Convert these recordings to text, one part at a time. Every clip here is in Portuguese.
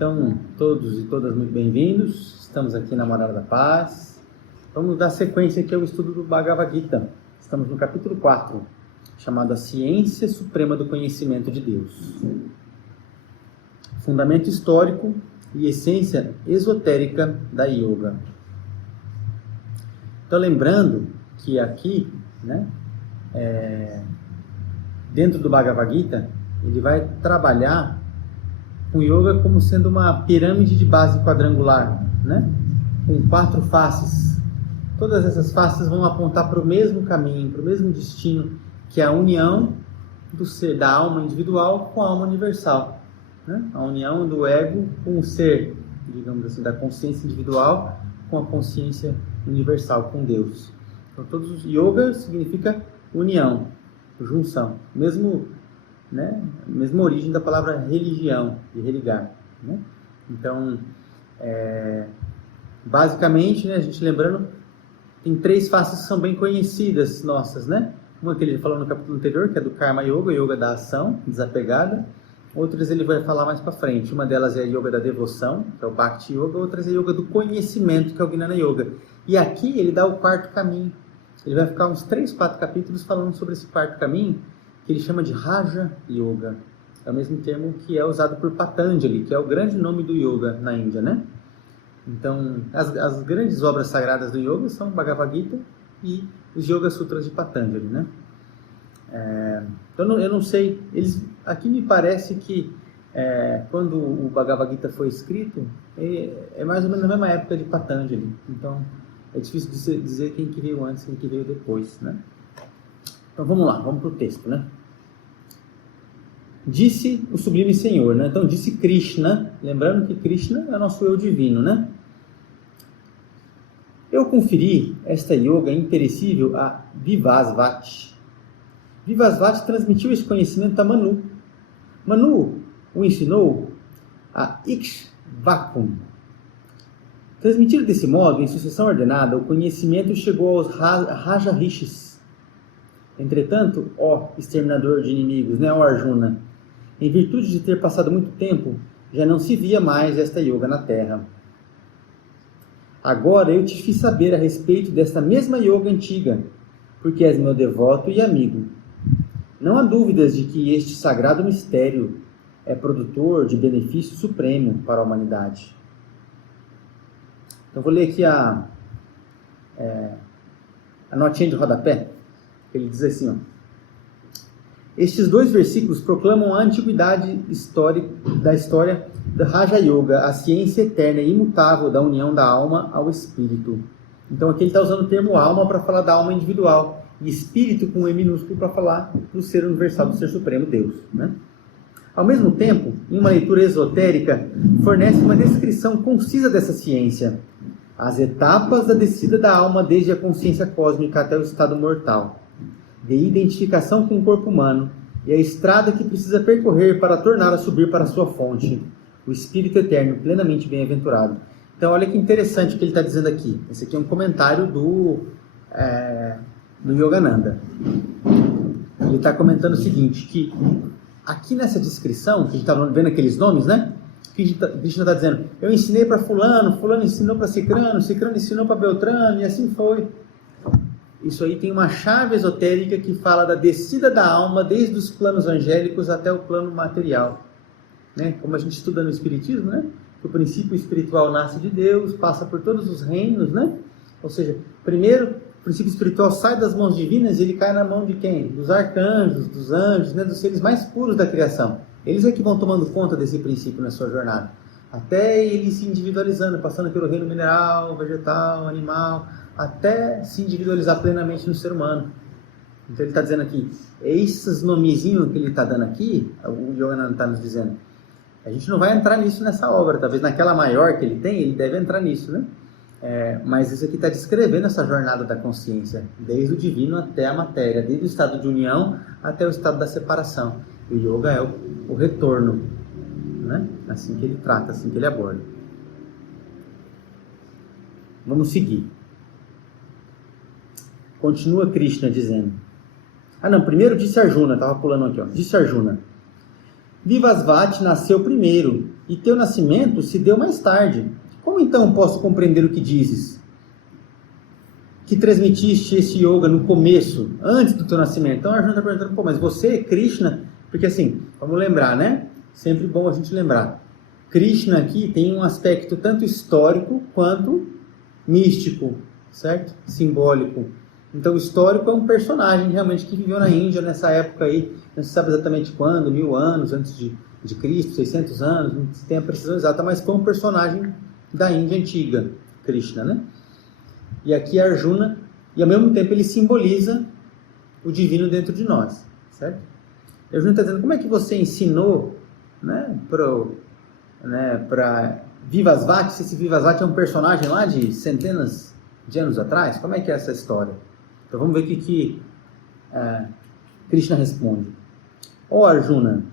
Então, todos e todas muito bem-vindos. Estamos aqui na Morada da Paz. Vamos dar sequência aqui ao estudo do Bhagavad Gita. Estamos no capítulo 4, chamado A Ciência Suprema do Conhecimento de Deus. Fundamento histórico e essência esotérica da Yoga. Então, lembrando que aqui, dentro do Bhagavad Gita, ele vai trabalhar com Yoga como sendo uma pirâmide de base quadrangular, com 4 faces. Todas essas faces vão apontar para o mesmo caminho, para o mesmo destino, que é a união do ser, da alma individual com a alma universal. A união do ego com o ser, digamos assim, da consciência individual com a consciência universal, com Deus. Então, todos os yoga significa união, junção, mesma origem da palavra religião, de religar. Então, basicamente, a gente lembrando, tem 3 faces que são bem conhecidas nossas, Uma que ele falou no capítulo anterior, que é do Karma Yoga, Yoga da ação, desapegada. Outras ele vai falar mais para frente. Uma delas é a Yoga da devoção, que é o Bhakti Yoga. Outras é a Yoga do conhecimento, que é o Gnana Yoga. E aqui ele dá o 4º caminho. Ele vai ficar uns 3, 4 capítulos falando sobre esse 4º caminho, que ele chama de Raja Yoga. É o mesmo termo que é usado por Patanjali, que é o grande nome do Yoga na Índia, Então, as grandes obras sagradas do Yoga são o Bhagavad Gita e os Yoga Sutras de Patanjali, Então, eu não sei, aqui me parece que quando o Bhagavad Gita foi escrito, é mais ou menos na mesma época de Patanjali. Então, é difícil dizer quem que veio antes, quem que veio depois, Então, vamos lá, vamos para o texto, Disse o Sublime Senhor, Então, disse Krishna, lembrando que Krishna é o nosso eu divino, Eu conferi esta yoga imperecível a Vivasvati. Vivasvati transmitiu esse conhecimento a Manu. Manu o ensinou a Ikshvaku. Transmitido desse modo, em sucessão ordenada, o conhecimento chegou aos Raja Rishis. Entretanto, ó exterminador de inimigos, ó Arjuna, em virtude de ter passado muito tempo, já não se via mais esta yoga na Terra. Agora eu te fiz saber a respeito desta mesma yoga antiga, porque és meu devoto e amigo. Não há dúvidas de que este sagrado mistério é produtor de benefício supremo para a humanidade. Então vou ler aqui a notinha de rodapé. Ele diz assim, Estes 2 versículos proclamam a antiguidade da história da Raja Yoga, a ciência eterna e imutável da união da alma ao espírito. Então aqui ele está usando o termo alma para falar da alma individual, e espírito com E minúsculo para falar do ser universal, do ser supremo, Deus. Ao mesmo tempo, em uma leitura esotérica, fornece uma descrição concisa dessa ciência, as etapas da descida da alma desde a consciência cósmica até o estado mortal, de identificação com o corpo humano, e a estrada que precisa percorrer para torná-la subir para a sua fonte, o Espírito Eterno, plenamente bem-aventurado. Então, olha que interessante o que ele está dizendo aqui. Esse aqui é um comentário do Yogananda. Ele está comentando o seguinte, que aqui nessa descrição, que a gente está vendo aqueles nomes, Krishna está dizendo, eu ensinei para fulano, fulano ensinou para cicrano, cicrano ensinou para beltrano, e assim foi. Isso aí tem uma chave esotérica que fala da descida da alma desde os planos angélicos até o plano material. Como a gente estuda no Espiritismo, que o princípio espiritual nasce de Deus, passa por todos os reinos, Ou seja, primeiro, o princípio espiritual sai das mãos divinas e ele cai na mão de quem? Dos arcanjos, dos anjos, dos seres mais puros da criação. Eles é que vão tomando conta desse princípio na sua jornada. Até ele se individualizando, passando pelo reino mineral, vegetal, animal, até se individualizar plenamente no ser humano. Então ele está dizendo aqui, esses nomezinhos que ele está dando aqui, o Yogananda está nos dizendo, a gente não vai entrar nisso nessa obra, talvez naquela maior que ele tem, ele deve entrar nisso, mas isso aqui está descrevendo essa jornada da consciência, desde o divino até a matéria, desde o estado de união até o estado da separação. E o yoga é o retorno, assim que ele trata, assim que ele aborda. Vamos seguir. Continua Krishna dizendo. Primeiro disse Arjuna, estava pulando aqui, disse Arjuna. Vivasvati nasceu primeiro e teu nascimento se deu mais tarde. Como então posso compreender o que dizes? Que transmitiste esse yoga no começo, antes do teu nascimento. Então a Arjuna está perguntando, pô, mas você, Krishna, porque assim, vamos lembrar, né? Sempre bom a gente lembrar. Krishna aqui tem um aspecto tanto histórico quanto místico, certo? Simbólico. Então o histórico é um personagem realmente que viveu na Índia nessa época aí, não se sabe exatamente quando, 1000 anos antes de Cristo, 600 anos, não se tem a precisão exata, mas foi um personagem da Índia antiga, Krishna, né? E aqui Arjuna, e ao mesmo tempo ele simboliza o divino dentro de nós, certo? E Arjuna está dizendo, como é que você ensinou, né, para Vivasvati, se esse Vivasvati é um personagem lá de centenas de anos atrás, como é que é essa história? Então vamos ver o que Krishna responde. Ó Arjuna,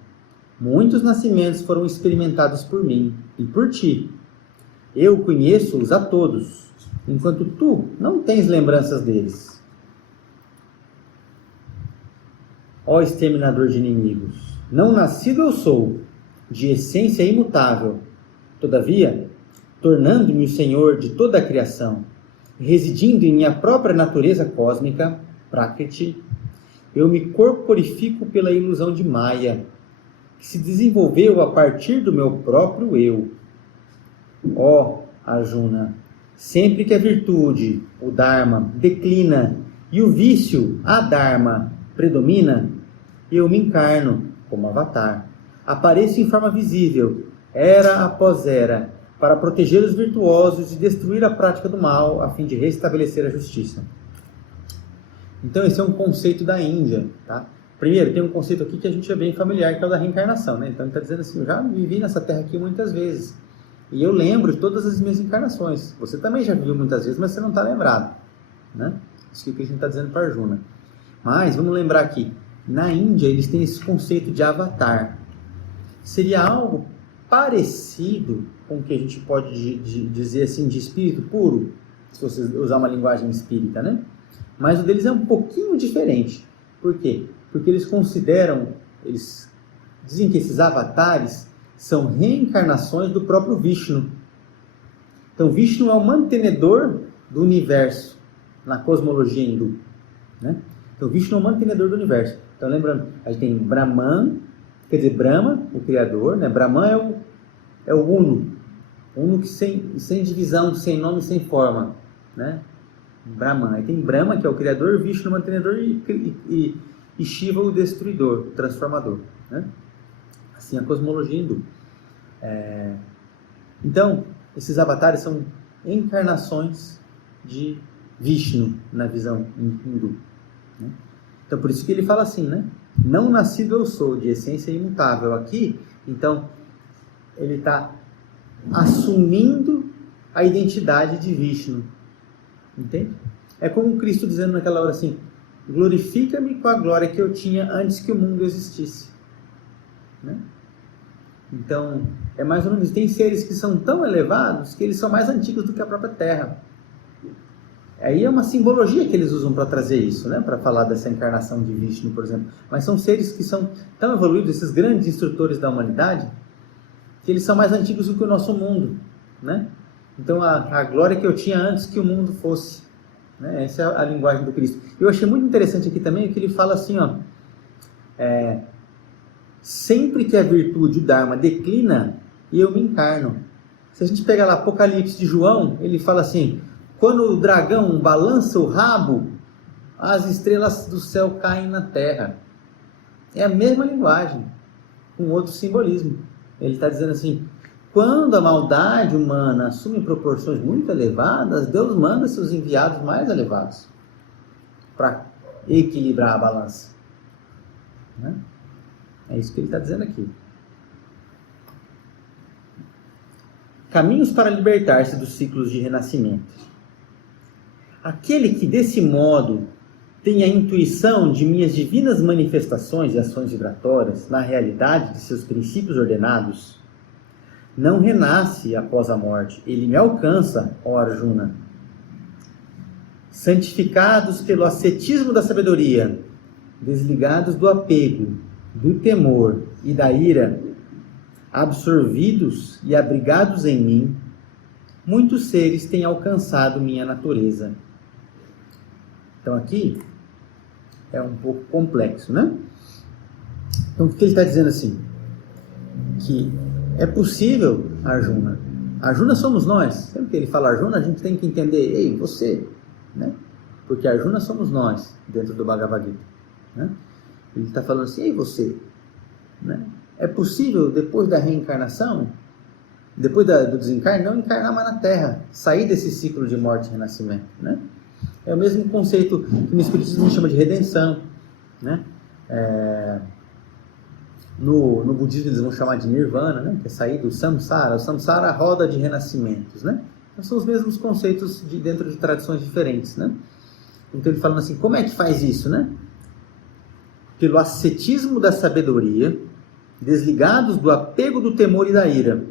muitos nascimentos foram experimentados por mim e por ti. Eu conheço-os a todos, enquanto tu não tens lembranças deles. Ó exterminador de inimigos, não nascido eu sou, de essência imutável. Todavia, tornando-me o Senhor de toda a criação, residindo em minha própria natureza cósmica, Prakriti, eu me corporifico pela ilusão de Maya, que se desenvolveu a partir do meu próprio eu. Ó Arjuna, sempre que a virtude, o Dharma, declina e o vício, a Dharma, predomina, eu me encarno como avatar. Apareço em forma visível, era após era, para proteger os virtuosos e destruir a prática do mal, a fim de restabelecer a justiça. Então esse é um conceito da Índia, tá? Primeiro, tem um conceito aqui que a gente é bem familiar, que é o da reencarnação, né? Então ele está dizendo assim, eu já vivi nessa terra aqui muitas vezes, e eu lembro de todas as minhas encarnações. Você também já viveu muitas vezes, mas você não está lembrado, né? Isso que a gente está dizendo para Arjuna. Mas, vamos lembrar aqui, na Índia eles têm esse conceito de avatar. Seria algo parecido com o que a gente pode dizer assim de espírito puro, se você usar uma linguagem espírita, né? Mas o deles é um pouquinho diferente. Por quê? Porque eles dizem que esses avatares são reencarnações do próprio Vishnu. Então Vishnu é o mantenedor do universo na cosmologia hindu, né? Então Vishnu é o mantenedor do universo. Então lembrando, a gente tem Brahman, quer dizer, Brahma, o Criador, né? Brahman é o Uno. Uno que sem divisão, sem nome, sem forma, né? Brahman. Aí tem Brahma, que é o Criador, Vishnu, o mantenedor, e Shiva, o Destruidor, o Transformador, né? Assim a cosmologia hindu. Então, esses avatares são encarnações de Vishnu na visão hindu, né? Então, por isso que ele fala assim, né? Não nascido eu sou, de essência imutável. Aqui, então, ele está assumindo a identidade de Vishnu. Entende? É como Cristo dizendo naquela hora assim, glorifica-me com a glória que eu tinha antes que o mundo existisse, né? Então, é mais ou menos, tem seres que são tão elevados que eles são mais antigos do que a própria Terra. Aí é uma simbologia que eles usam para trazer isso, né? Para falar dessa encarnação de Vishnu, por exemplo. Mas são seres que são tão evoluídos, esses grandes instrutores da humanidade, que eles são mais antigos do que o nosso mundo, né? Então a glória que eu tinha antes que o mundo fosse, né? Essa é a linguagem do Cristo. Eu achei muito interessante aqui também que ele fala assim, ó, sempre que a virtude, o Dharma, declina, eu me encarno. Se a gente pegar lá Apocalipse de João, ele fala assim, quando o dragão balança o rabo, as estrelas do céu caem na terra. É a mesma linguagem, com outro simbolismo. Ele está dizendo assim, quando a maldade humana assume proporções muito elevadas, Deus manda seus enviados mais elevados para equilibrar a balança, né? É isso que ele está dizendo aqui. Caminhos para libertar-se dos ciclos de renascimento. Aquele que desse modo tem a intuição de minhas divinas manifestações e ações vibratórias na realidade de seus princípios ordenados, não renasce após a morte, ele me alcança, ó Arjuna. Santificados pelo ascetismo da sabedoria, desligados do apego, do temor e da ira, absorvidos e abrigados em mim, muitos seres têm alcançado minha natureza. Então aqui é um pouco complexo, né? Então o que ele está dizendo assim? Que é possível, Arjuna. Arjuna somos nós. Sempre que ele fala Arjuna, a gente tem que entender, ei, você, né? Porque Arjuna somos nós, dentro do Bhagavad Gita, né? Ele está falando assim, ei, você, né? É possível, depois da reencarnação, depois do desencarne, não encarnar mais na Terra, sair desse ciclo de morte e renascimento, né? É o mesmo conceito que no Espiritismo a gente chama de redenção, né? No budismo eles vão chamar de nirvana, né? Que é sair do samsara. O samsara é a roda de renascimentos, né? Então são os mesmos conceitos dentro de tradições diferentes, né? Então ele falando assim, como é que faz isso, né? Pelo ascetismo da sabedoria, desligados do apego do temor e da ira.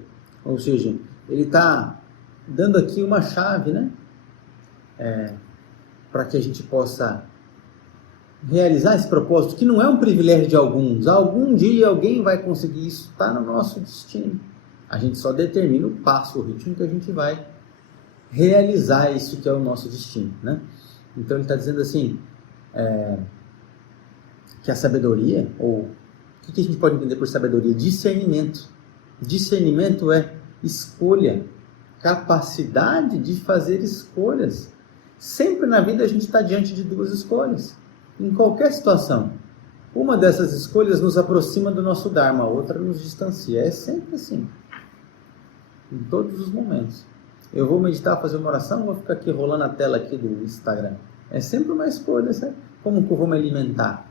Ou seja, ele está dando aqui uma chave, né? Para que a gente possa realizar esse propósito, que não é um privilégio de alguns. Algum dia alguém vai conseguir isso, está no nosso destino. A gente só determina o passo, o ritmo que a gente vai realizar isso que é o nosso destino, né? Então ele está dizendo assim, que a sabedoria, ou o que a gente pode entender por sabedoria? Discernimento. Discernimento é escolha, capacidade de fazer escolhas. Sempre na vida a gente está diante de duas escolhas, em qualquer situação. Uma dessas escolhas nos aproxima do nosso Dharma, a outra nos distancia. É sempre assim, em todos os momentos. Eu vou meditar, fazer uma oração, vou ficar aqui rolando a tela aqui do Instagram. É sempre uma escolha, certo? Como que eu vou me alimentar?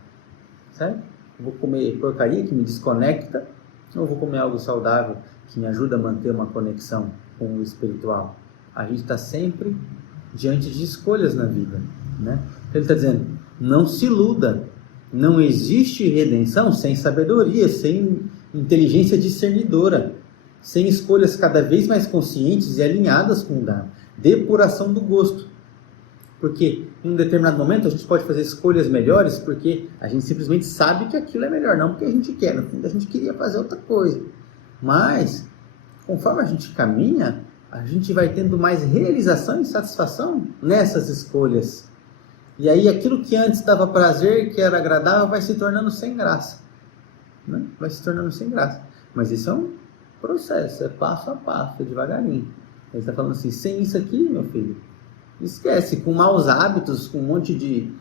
Certo? Eu vou comer porcaria que me desconecta, ou vou comer algo saudável que me ajuda a manter uma conexão com o espiritual? A gente está sempre diante de escolhas na vida, né? Ele está dizendo, não se iluda, não existe redenção sem sabedoria, sem inteligência discernidora, sem escolhas cada vez mais conscientes e alinhadas com o Dharma, depuração do gosto. Porque em um determinado momento a gente pode fazer escolhas melhores porque a gente simplesmente sabe que aquilo é melhor, não porque a gente quer, no fundo a gente queria fazer outra coisa. Mas, conforme a gente caminha, a gente vai tendo mais realização e satisfação nessas escolhas. E aí aquilo que antes dava prazer, que era agradável, vai se tornando sem graça, né? Vai se tornando sem graça. Mas isso é um processo, é passo a passo, é devagarinho. Ele está falando assim, sem isso aqui, meu filho, esquece, com maus hábitos, com um monte de,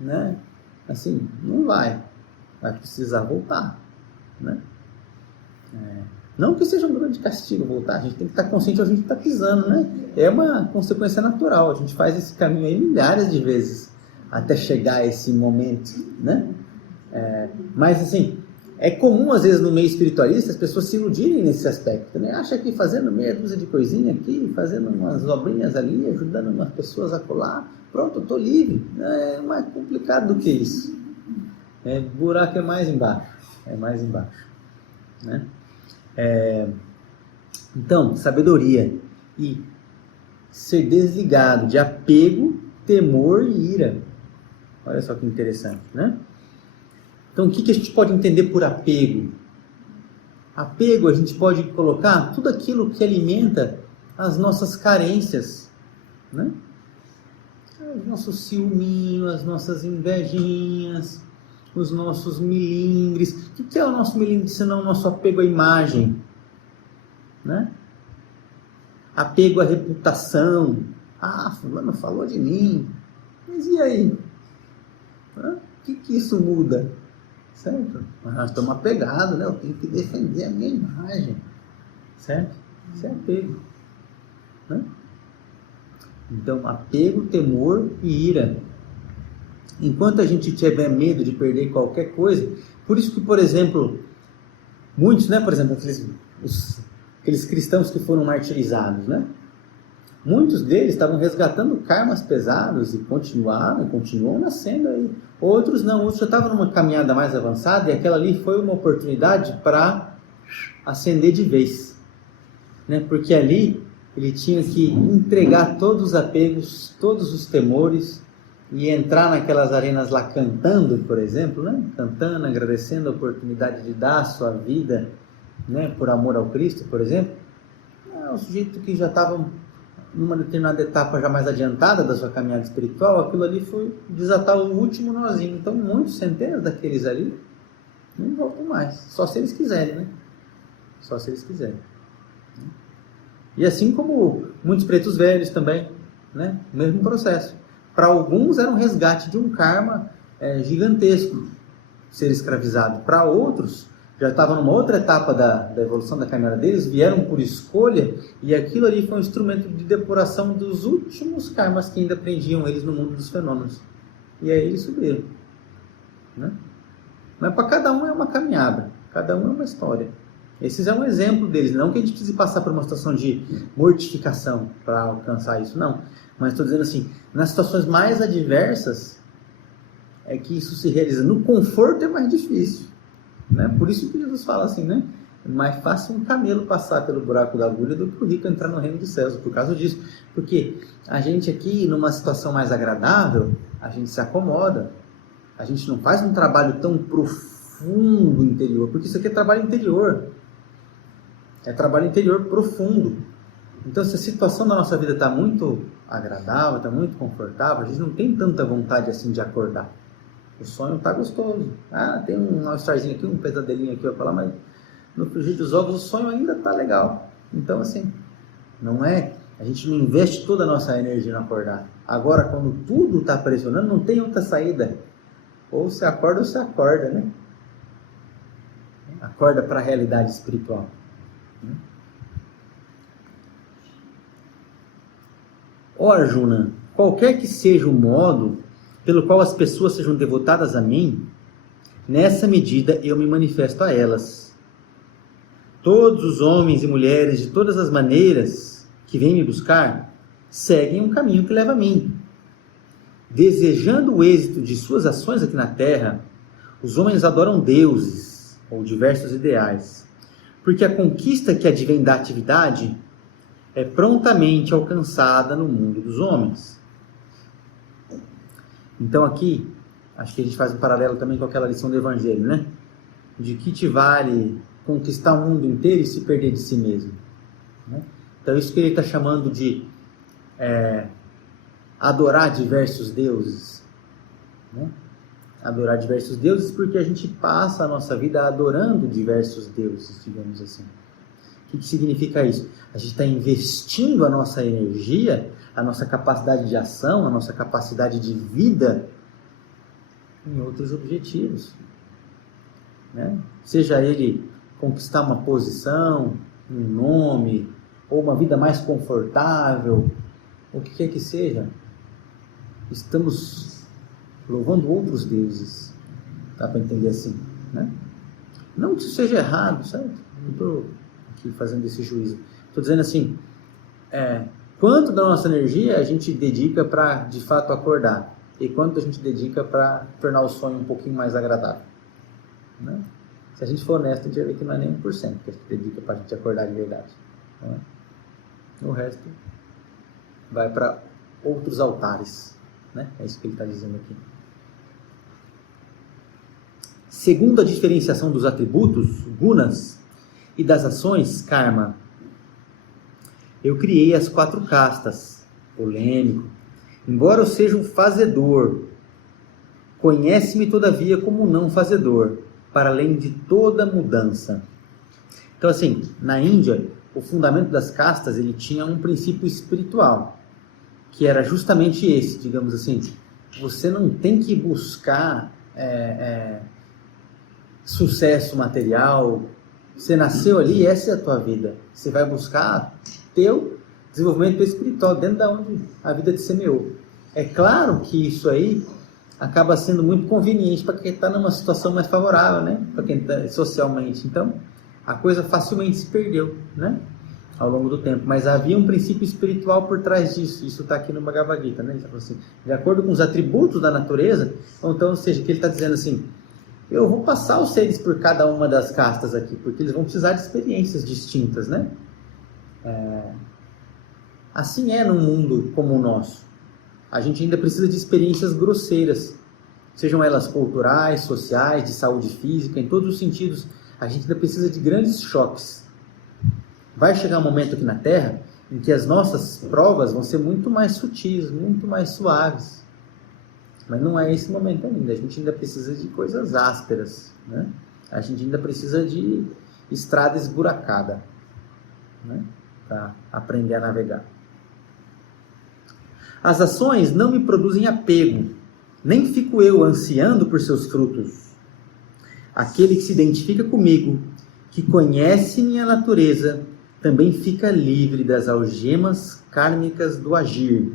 né? Assim, não vai precisar voltar, né? Não que seja um grande castigo voltar, a gente tem que estar consciente onde a gente está pisando, né? É uma consequência natural, a gente faz esse caminho aí milhares de vezes até chegar a esse momento, né? Mas assim, é comum às vezes no meio espiritualista as pessoas se iludirem nesse aspecto, né? Acha que fazendo meia dúzia de coisinha aqui, fazendo umas obrinhas ali, ajudando umas pessoas a colar, pronto, eu estou livre. É mais complicado do que isso. O buraco é mais embaixo, né? Então, sabedoria e ser desligado de apego, temor e ira. Olha só que interessante, né? Então, o que a gente pode entender por apego? Apego, a gente pode colocar tudo aquilo que alimenta as nossas carências, né? Os nossos ciúminhos, as nossas invejinhas, os nossos milindres. O que é o nosso milindre, senão o nosso apego à imagem, né? Apego à reputação. Ah, fulano falou de mim. Mas e aí? O que isso muda? Certo? Nós estamos apegados, né? Eu tenho que defender a minha imagem. Certo? Isso é apego, né? Então, apego, temor e ira. Enquanto a gente tiver medo de perder qualquer coisa, por isso que, por exemplo, muitos, né? Por exemplo, aqueles cristãos que foram martirizados, né? Muitos deles estavam resgatando karmas pesados e continuam nascendo aí. Outros não, outros já estavam numa caminhada mais avançada e aquela ali foi uma oportunidade para ascender de vez, né? Porque ali ele tinha que entregar todos os apegos, todos os temores e entrar naquelas arenas lá cantando, por exemplo, né? Cantando, agradecendo a oportunidade de dar a sua vida, né, por amor ao Cristo, por exemplo, um sujeito que já estava numa determinada etapa já mais adiantada da sua caminhada espiritual, aquilo ali foi desatar o último nozinho. Então, muitos, centenas daqueles ali, não voltam mais. Só se eles quiserem, né? Só se eles quiserem. E assim como muitos pretos velhos também, né? O mesmo processo. Para alguns era um resgate de um karma gigantesco, ser escravizado. Para outros, já estavam numa outra etapa da evolução da caminhada deles, vieram por escolha, e aquilo ali foi um instrumento de depuração dos últimos karmas que ainda prendiam eles no mundo dos fenômenos. E aí eles subiram. Né? Mas para cada um é uma caminhada, cada um é uma história. Esses é um exemplo deles, não que a gente precise passar por uma situação de mortificação para alcançar isso, não. Mas estou dizendo assim, nas situações mais adversas, é que isso se realiza. No conforto é mais difícil. Né? Por isso que Jesus fala assim, né? É mais fácil um camelo passar pelo buraco da agulha do que o rico entrar no reino dos céus, por causa disso. Porque a gente aqui, numa situação mais agradável, a gente se acomoda. A gente não faz um trabalho tão profundo interior, porque isso aqui é trabalho interior. É trabalho interior profundo. Então, se a situação da nossa vida está muito agradável, está muito confortável, a gente não tem tanta vontade assim de acordar. O sonho está gostoso. Ah, tem um mal-estarzinho aqui, um pesadelinho aqui, para lá, mas no frigir dos ovos o sonho ainda está legal. Então, assim, não é... A gente não investe toda a nossa energia no acordar. Agora, quando tudo está pressionando, não tem outra saída. Ou você acorda ou você acorda, né? Acorda para a realidade espiritual. Ó Arjuna, qualquer que seja o modo pelo qual as pessoas sejam devotadas a mim, nessa medida eu me manifesto a elas. Todos os homens e mulheres de todas as maneiras que vêm me buscar, seguem um caminho que leva a mim. Desejando o êxito de suas ações aqui na terra, os homens adoram deuses ou diversos ideais, porque a conquista que advém da atividade é prontamente alcançada no mundo dos homens. Então aqui, acho que a gente faz um paralelo também com aquela lição do Evangelho, né? De que te vale conquistar o mundo inteiro e se perder de si mesmo. Né? Então isso que ele está chamando de adorar diversos deuses. Né? Adorar diversos deuses porque a gente passa a nossa vida adorando diversos deuses, digamos assim. O que significa isso? A gente está investindo a nossa energia, a nossa capacidade de ação, a nossa capacidade de vida em outros objetivos. Né? Seja ele conquistar uma posição, um nome, ou uma vida mais confortável, o que quer que seja. Estamos louvando outros deuses. Dá para entender assim, né? Não que isso seja errado, certo? Não estou aqui fazendo esse juízo. Estou dizendo assim, quanto da nossa energia a gente dedica para, de fato, acordar? E quanto a gente dedica para tornar o sonho um pouquinho mais agradável? Né? Se a gente for honesto, a gente vai ver que não é nem 1% que a gente dedica para a gente acordar de verdade. Né? O resto vai para outros altares. Né? É isso que ele está dizendo aqui. Segundo a diferenciação dos atributos, gunas, e das ações, karma, eu criei as 4 castas, polêmico. Embora eu seja um fazedor, conhece-me todavia como um não fazedor, para além de toda mudança. Então assim, na Índia, o fundamento das castas, ele tinha um princípio espiritual, que era justamente esse, digamos assim, você não tem que buscar sucesso material. Você nasceu ali, essa é a tua vida. Você vai buscar teu desenvolvimento espiritual dentro da onde a vida te semeou. É claro que isso aí acaba sendo muito conveniente para quem está numa situação mais favorável, né? Para quem está socialmente. Então, a coisa facilmente se perdeu, né? Ao longo do tempo. Mas havia um princípio espiritual por trás disso. Isso está aqui no Bhagavad Gita, né? Ele fala assim, de acordo com os atributos da natureza, então, ou seja, que ele está dizendo assim, eu vou passar os seres por cada uma das castas aqui, porque eles vão precisar de experiências distintas, né? Assim é num mundo como o nosso. A gente ainda precisa de experiências grosseiras, sejam elas culturais, sociais, de saúde física, em todos os sentidos. A gente ainda precisa de grandes choques. Vai chegar um momento aqui na Terra em que as nossas provas vão ser muito mais sutis, muito mais suaves. Mas não é esse momento ainda. A gente ainda precisa de coisas ásperas, né? A gente ainda precisa de estrada esburacada, né? Para aprender a navegar. As ações não me produzem apego, nem fico eu ansiando por seus frutos. Aquele que se identifica comigo, que conhece minha natureza, também fica livre das algemas kármicas do agir.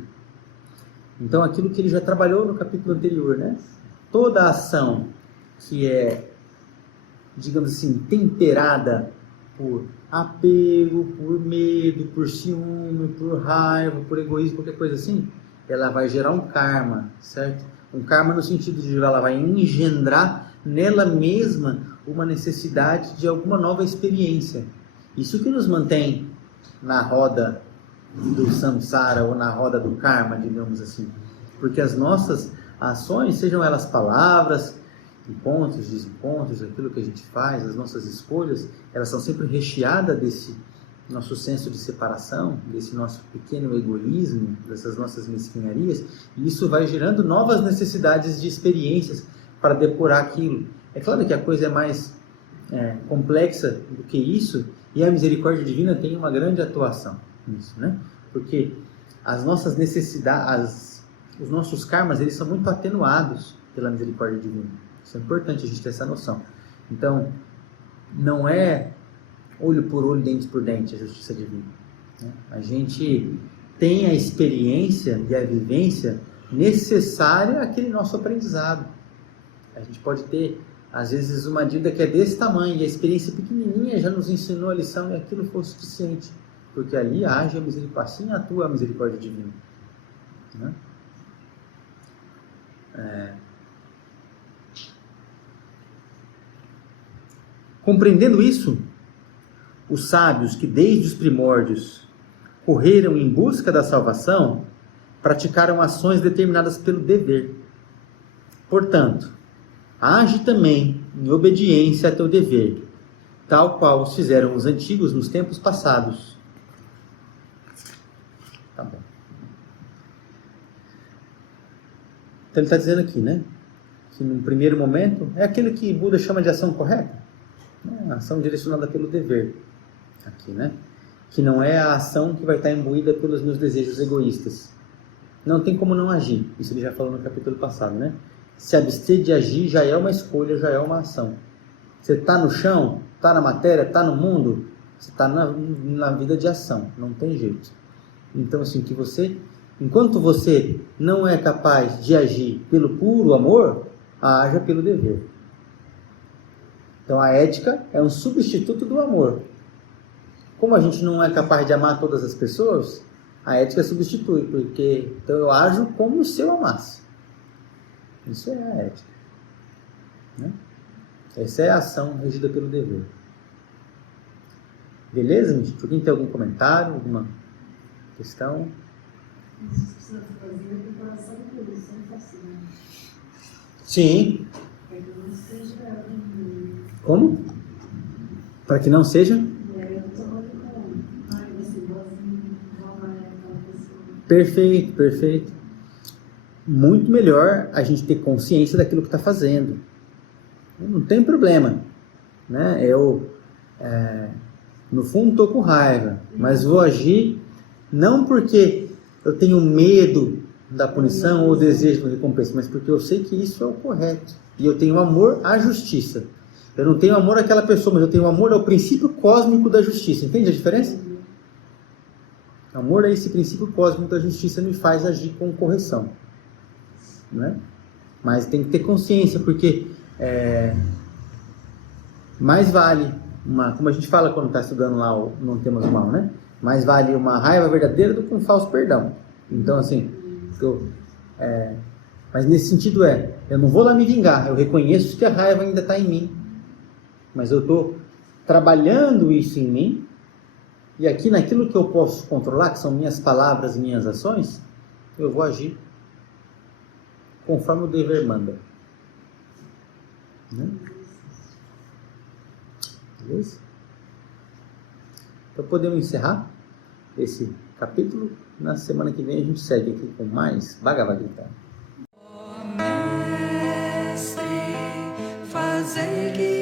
Então, aquilo que ele já trabalhou no capítulo anterior, né? Toda ação que é, digamos assim, temperada por apego, por medo, por ciúme, por raiva, por egoísmo, qualquer coisa assim, ela vai gerar um karma, certo? Um karma no sentido de ela vai engendrar nela mesma uma necessidade de alguma nova experiência. Isso que nos mantém na roda do samsara ou na roda do karma, digamos assim. Porque as nossas ações, sejam elas palavras, encontros, desencontros, aquilo que a gente faz, as nossas escolhas, elas são sempre recheadas desse nosso senso de separação, desse nosso pequeno egoísmo, dessas nossas mesquinharias, e isso vai gerando novas necessidades de experiências para depurar aquilo. É claro que a coisa é mais complexa do que isso, e a misericórdia divina tem uma grande atuação nisso, né? Porque as nossas necessidades, os nossos karmas, eles são muito atenuados pela misericórdia divina. Isso é importante a gente ter essa noção. Então, não é olho por olho, dente por dente a justiça divina, né? A gente tem a experiência e a vivência necessária àquele nosso aprendizado. A gente pode ter, às vezes, uma dívida que é desse tamanho, e a experiência pequenininha já nos ensinou a lição e aquilo foi o suficiente. Porque ali age a misericórdia, assim atua a misericórdia divina, né? Compreendendo isso, os sábios que desde os primórdios correram em busca da salvação, praticaram ações determinadas pelo dever. Portanto, age também em obediência a teu dever, tal qual os fizeram os antigos nos tempos passados. Tá bom. Então ele está dizendo aqui, né? Que num primeiro momento, é aquele que Buda chama de ação correta, né? Ação direcionada pelo dever. Aqui, né? Que não é a ação que vai estar imbuída pelos meus desejos egoístas. Não tem como não agir. Isso ele já falou no capítulo passado, né? Se abster de agir já é uma escolha, já é uma ação. Você está no chão, está na matéria, está no mundo, você está na vida de ação. Não tem jeito. Então, assim, que você, enquanto você não é capaz de agir pelo puro amor, haja pelo dever. Então, a ética é um substituto do amor. Como a gente não é capaz de amar todas as pessoas, a ética substitui, porque então eu ajo como se eu amasse. Isso é a ética, né? Essa é a ação regida pelo dever. Beleza, gente? Alguém tem algum comentário, alguma questão? Isso precisa fazer a preparação por isso, não fácil, né? Sim. Para que não seja. Como? Para que não seja? Perfeito, perfeito. Muito melhor a gente ter consciência daquilo que está fazendo. Não tem problema, né? No fundo, estou com raiva, mas vou agir não porque eu tenho medo da punição ou desejo de recompensa, mas porque eu sei que isso é o correto. E eu tenho amor à justiça. Eu não tenho amor àquela pessoa, mas eu tenho amor ao princípio cósmico da justiça. Entende a diferença? Amor a esse princípio cósmico da justiça me faz agir com correção, né? Mas tem que ter consciência, porque mais vale como a gente fala quando está estudando lá o Não Temos Mal, né? Mais vale uma raiva verdadeira do que um falso perdão. Então, assim, mas nesse sentido eu não vou lá me vingar, eu reconheço que a raiva ainda está em mim, mas eu estou trabalhando isso em mim, e aqui naquilo que eu posso controlar, que são minhas palavras e minhas ações, eu vou agir conforme o dever manda, né? Beleza? Então podemos encerrar esse capítulo. Na semana que vem a gente segue aqui com mais Bhagavad Gita. Mestre, fazei que